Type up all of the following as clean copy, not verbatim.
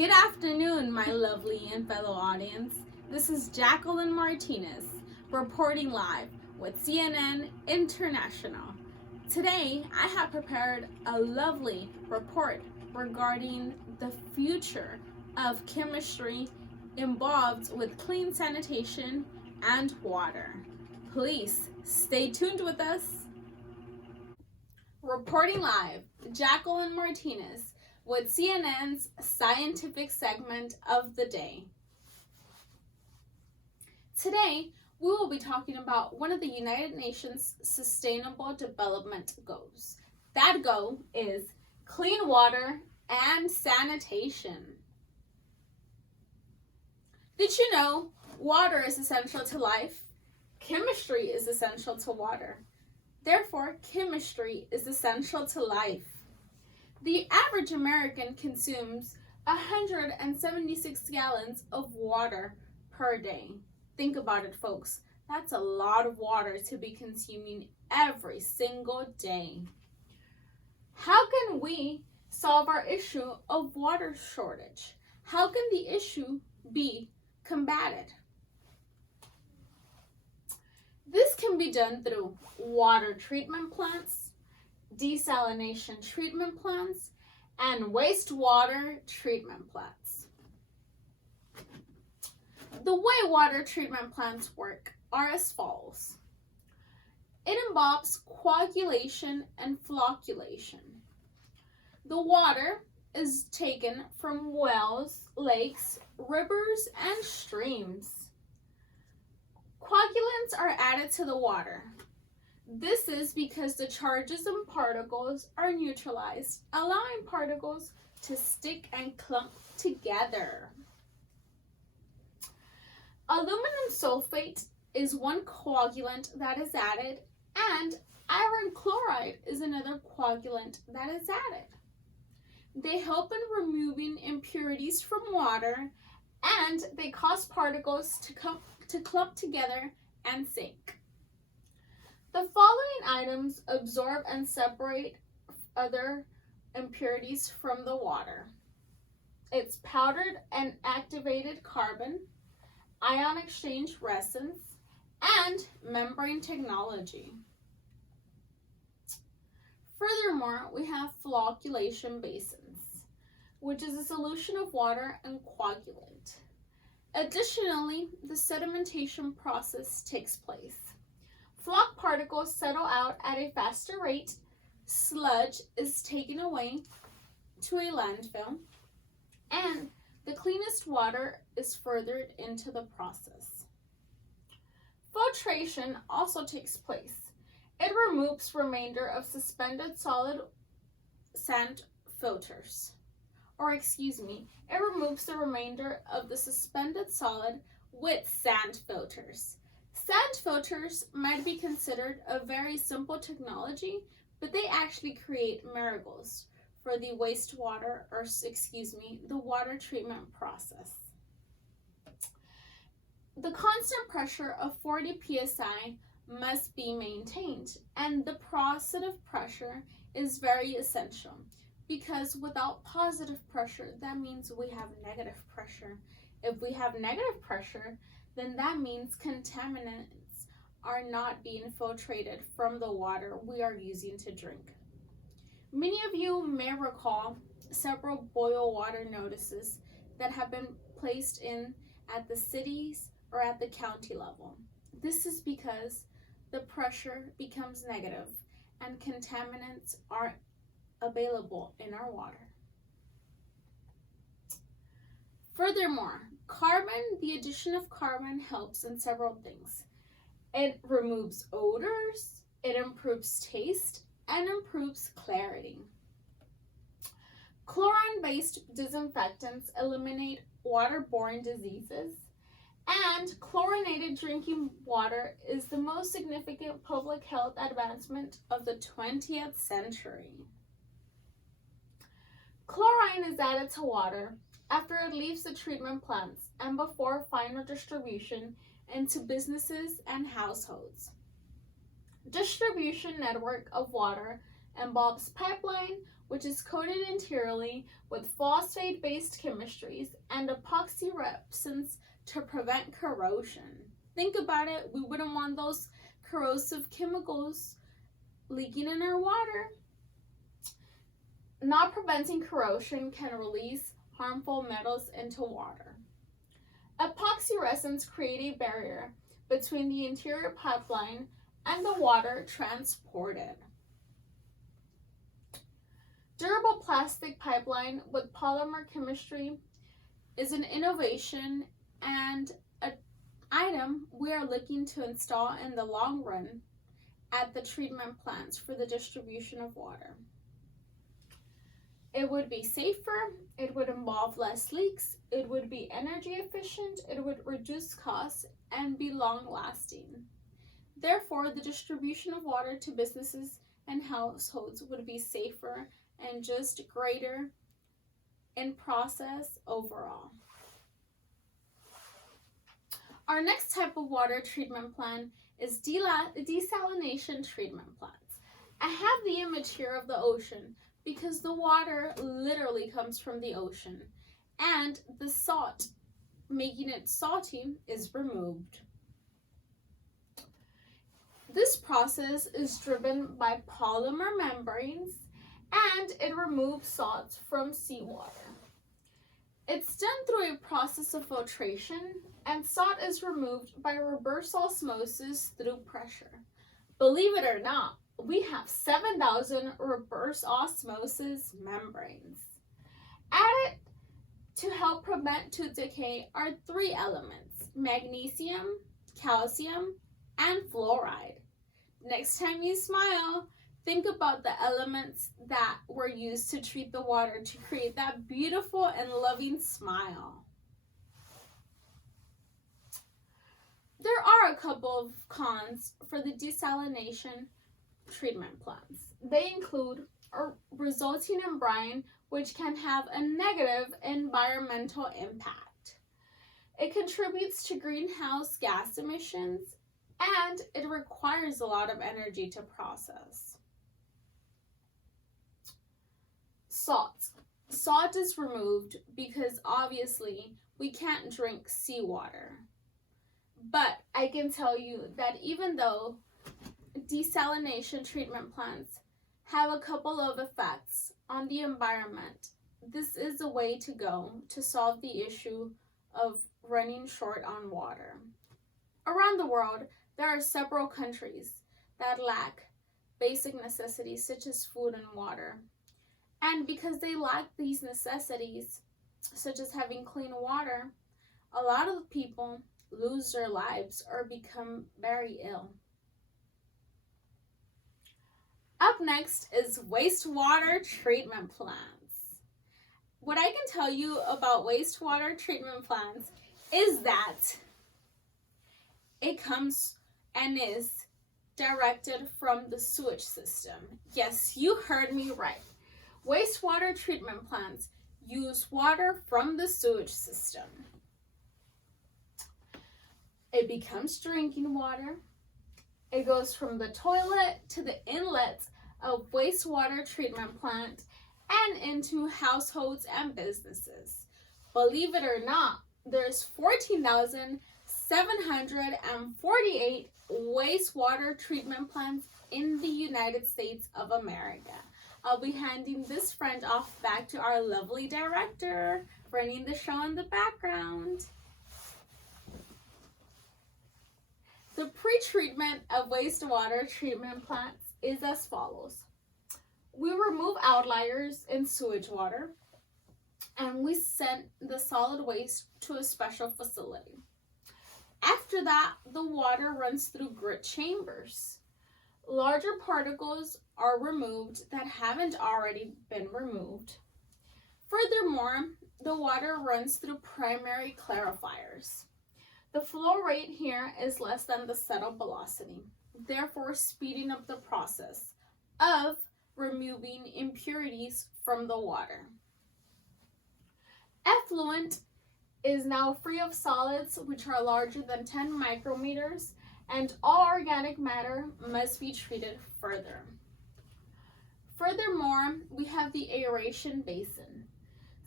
Good afternoon, my lovely and fellow audience. This is Jacqueline Martinez, reporting live with CNN International. Today, I have prepared a lovely report regarding the future of chemistry involved with clean sanitation and water. Please stay tuned with us. Reporting live, Jacqueline Martinez with CNN's scientific segment of the day. Today, we will be talking about one of the United Nations Sustainable Development Goals. That goal is clean water and sanitation. Did you know water is essential to life? Chemistry is essential to water. Therefore, chemistry is essential to life. The average American consumes 176 gallons of water per day. Think about it, folks. That's a lot of water to be consuming every single day. How can we solve our issue of water shortage? How can the issue be combated? This can be done through water treatment plants, desalination treatment plants, and wastewater treatment plants. The way water treatment plants work are as follows. It involves coagulation and flocculation. The water is taken from wells, lakes, rivers, and streams. Coagulants are added to the water. This is because the charges and particles are neutralized, allowing particles to stick and clump together. Aluminum sulfate is one coagulant that is added, and iron chloride is another coagulant that is added. They help in removing impurities from water, and they cause particles to clump together and sink. The following items absorb and separate other impurities from the water. It's powdered and activated carbon, ion exchange resins, and membrane technology. Furthermore, we have flocculation basins, which is a solution of water and coagulant. Additionally, the sedimentation process takes place. Floc particles settle out at a faster rate, sludge is taken away to a landfill, and the cleanest water is furthered into the process. Filtration also takes place. It removes remainder of suspended solid sand filters. It removes the remainder of the suspended solid with sand filters. Sand filters might be considered a very simple technology, but they actually create miracles for the the water treatment process. The constant pressure of 40 psi must be maintained, and the positive pressure is very essential because without positive pressure, that means we have negative pressure. If we have negative pressure, then that means contaminants are not being filtrated from the water we are using to drink. Many of you may recall several boil water notices that have been placed in at the cities or at the county level. This is because the pressure becomes negative and contaminants are available in our water. Furthermore, the addition of carbon helps in several things. It removes odors, it improves taste, and improves clarity. Chlorine-based disinfectants eliminate waterborne diseases, and chlorinated drinking water is the most significant public health advancement of the 20th century. Chlorine is added to water after it leaves the treatment plants and before final distribution into businesses and households. Distribution network of water involves pipeline which is coated interiorly with phosphate-based chemistries and epoxy resins to prevent corrosion. Think about it, we wouldn't want those corrosive chemicals leaking in our water. Not preventing corrosion can release harmful metals into water. Epoxy resins create a barrier between the interior pipeline and the water transported. Durable plastic pipeline with polymer chemistry is an innovation and an item we are looking to install in the long run at the treatment plants for the distribution of water. It would be safer, it would involve less leaks, it would be energy efficient, it would reduce costs, and be long-lasting. Therefore, the distribution of water to businesses and households would be safer and just greater in process overall. Our next type of water treatment plant is desalination treatment plants. I have the image here of the ocean because the water literally comes from the ocean and the salt, making it salty, is removed. This process is driven by polymer membranes and it removes salts from seawater. It's done through a process of filtration, and salt is removed by reverse osmosis through pressure. Believe it or not, we have 7,000 reverse osmosis membranes. Added to help prevent tooth decay are 3 elements: magnesium, calcium, and fluoride. Next time you smile, think about the elements that were used to treat the water to create that beautiful and loving smile. There are a couple of cons for the desalination treatment plants. They include resulting in brine, which can have a negative environmental impact. It contributes to greenhouse gas emissions, and it requires a lot of energy to process. Salt. Salt is removed because obviously we can't drink seawater. But I can tell you that even though desalination treatment plants have a couple of effects on the environment, this is a way to go to solve the issue of running short on water. Around the world, there are several countries that lack basic necessities such as food and water. And because they lack these necessities, such as having clean water, a lot of people lose their lives or become very ill. Up next is wastewater treatment plants. What I can tell you about wastewater treatment plants is that it comes and is directed from the sewage system. Yes, you heard me right. Wastewater treatment plants use water from the sewage system. It becomes drinking water. It goes from the toilet to the inlets of wastewater treatment plant and into households and businesses. Believe it or not, there's 14,748 wastewater treatment plants in the United States of America. I'll be handing this friend off back to our lovely director, running the show in the background. The pre-treatment of wastewater treatment plants is as follows. We remove outliers in sewage water, and we send the solid waste to a special facility. After that, the water runs through grit chambers. Larger particles are removed that haven't already been removed. Furthermore, the water runs through primary clarifiers. The flow rate here is less than the settle velocity, therefore speeding up the process of removing impurities from the water. Effluent is now free of solids which are larger than 10 micrometers, and all organic matter must be treated further. Furthermore, we have the aeration basin,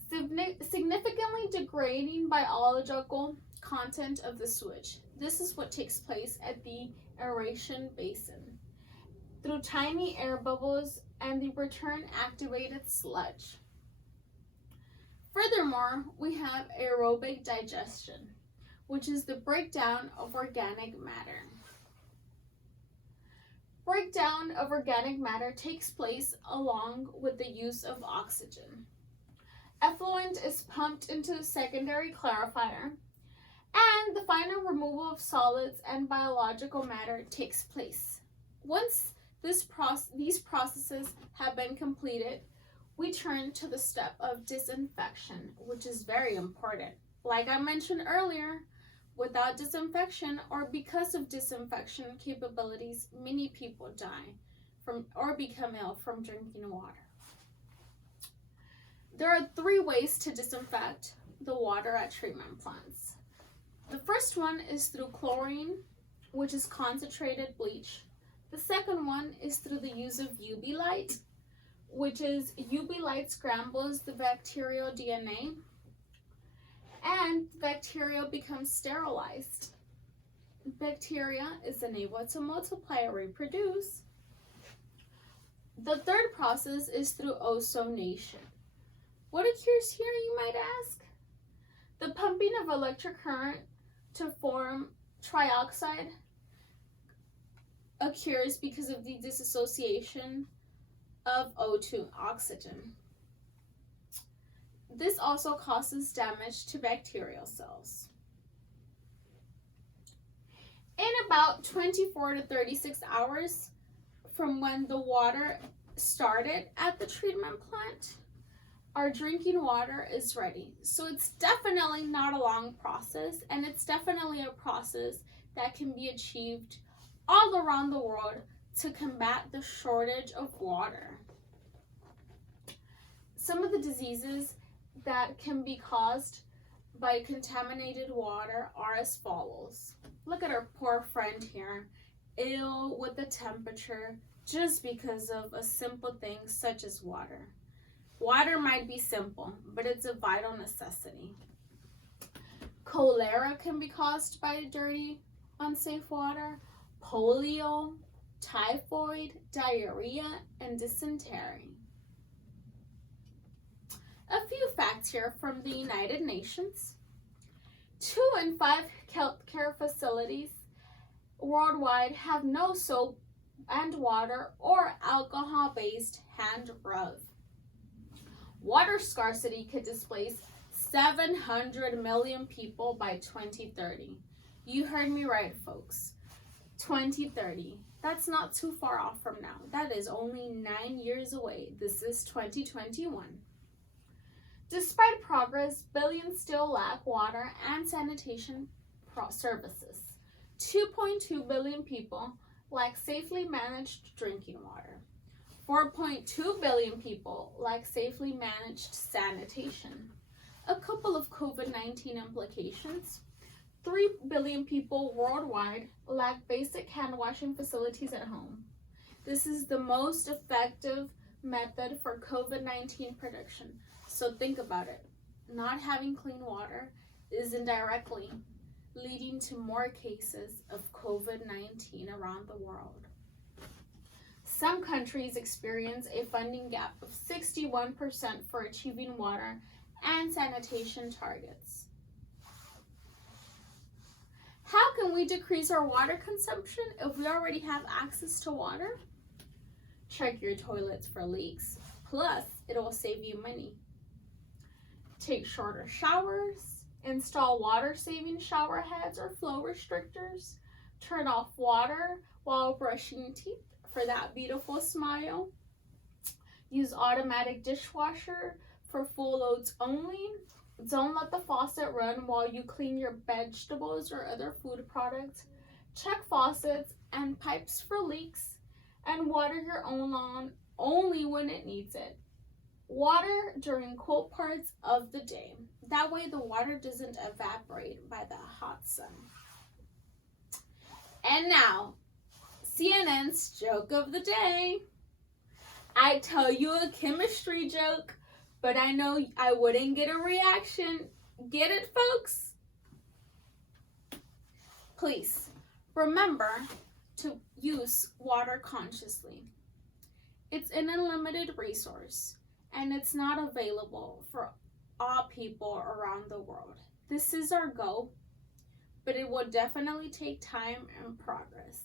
significantly degrading biological content of the sewage. This is what takes place at the aeration basin through tiny air bubbles and the return activated sludge. Furthermore, we have aerobic digestion, which is the breakdown of organic matter. Breakdown of organic matter takes place along with the use of oxygen. Effluent is pumped into the secondary clarifier, and the final removal of solids and biological matter takes place. Once these processes have been completed, we turn to the step of disinfection, which is very important. Like I mentioned earlier, without disinfection or because of disinfection capabilities, many people die from or become ill from drinking water. There are 3 ways to disinfect the water at treatment plants. The first one is through chlorine, which is concentrated bleach. The second one is through the use of UV light, which is UV light scrambles the bacterial DNA and bacteria becomes sterilized. Bacteria is unable to multiply or reproduce. The third process is through ozonation. What occurs here, you might ask? The pumping of electric current to form trioxide occurs because of the dissociation of O2, oxygen. This also causes damage to bacterial cells. In about 24 to 36 hours from when the water started at the treatment plant, our drinking water is ready. So it's definitely not a long process, and it's definitely a process that can be achieved all around the world to combat the shortage of water. Some of the diseases that can be caused by contaminated water are as follows. Look at our poor friend here, ill with the temperature just because of a simple thing such as water. Water might be simple, but it's a vital necessity. Cholera can be caused by dirty, unsafe water. Polio, typhoid, diarrhea, and dysentery. A few facts here from the United Nations. 2 in 5 healthcare facilities worldwide have no soap and water or alcohol-based hand rub. Water scarcity could displace 700 million people by 2030. You heard me right, folks. 2030. That's not too far off from now. That is only 9 years away. This is 2021. Despite progress, billions still lack water and sanitation services. 2.2 billion people lack safely managed drinking water. 4.2 billion people lack safely managed sanitation. A couple of COVID-19 implications. 3 billion people worldwide lack basic hand washing facilities at home. This is the most effective method for COVID-19 protection. So think about it. Not having clean water is indirectly leading to more cases of COVID-19 around the world. Some countries experience a funding gap of 61% for achieving water and sanitation targets. How can we decrease our water consumption if we already have access to water? Check your toilets for leaks, plus it will save you money. Take shorter showers, install water-saving shower heads or flow restrictors, turn off water while brushing teeth for that beautiful smile. Use automatic dishwasher for full loads only. Don't let the faucet run while you clean your vegetables or other food products. Check faucets and pipes for leaks, and water your own lawn only when it needs it. Water during cold parts of the day. That way the water doesn't evaporate by the hot sun. And now, CNN's joke of the day. I tell you a chemistry joke, but I know I wouldn't get a reaction. Get it, folks? Please remember to use water consciously. It's an unlimited resource, and it's not available for all people around the world. This is our goal, but it will definitely take time and progress.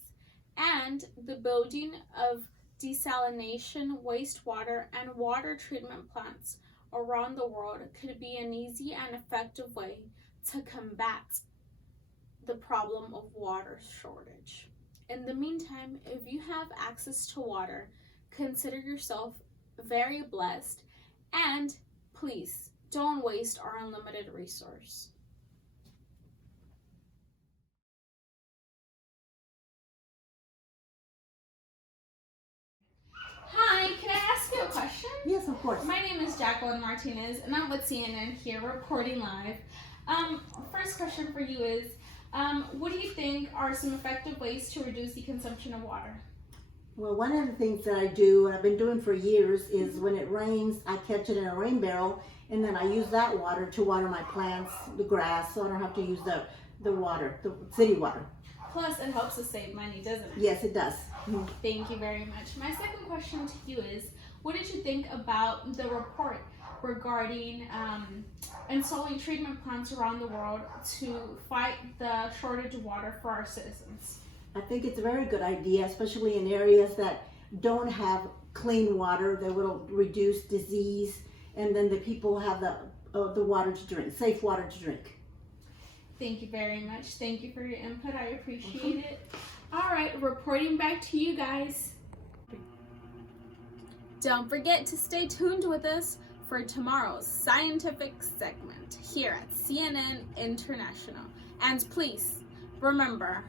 And the building of desalination, wastewater, and water treatment plants around the world could be an easy and effective way to combat the problem of water shortage. In the meantime, if you have access to water, consider yourself very blessed, and please don't waste our unlimited resource. Hi, can I ask you a question? Yes, of course. My name is Jacqueline Martinez, and I'm with CNN here reporting live. First question for you is, what do you think are some effective ways to reduce the consumption of water? Well, one of the things that I do, and I've been doing for years, is when it rains, I catch it in a rain barrel, and then I use that water to water my plants, the grass, so I don't have to use the water, the city water. Plus, it helps us save money, doesn't it? Yes, it does. Thank you very much. My second question to you is, what did you think about the report regarding installing treatment plants around the world to fight the shortage of water for our citizens? I think it's a very good idea, especially in areas that don't have clean water that will reduce disease, and then the people have the water to drink, safe water to drink. Thank you very much. Thank you for your input. I appreciate it. All right, reporting back to you guys. Don't forget to stay tuned with us for tomorrow's scientific segment here at CNN International. And please remember,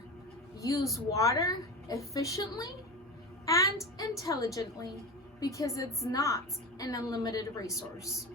use water efficiently and intelligently because it's not an unlimited resource.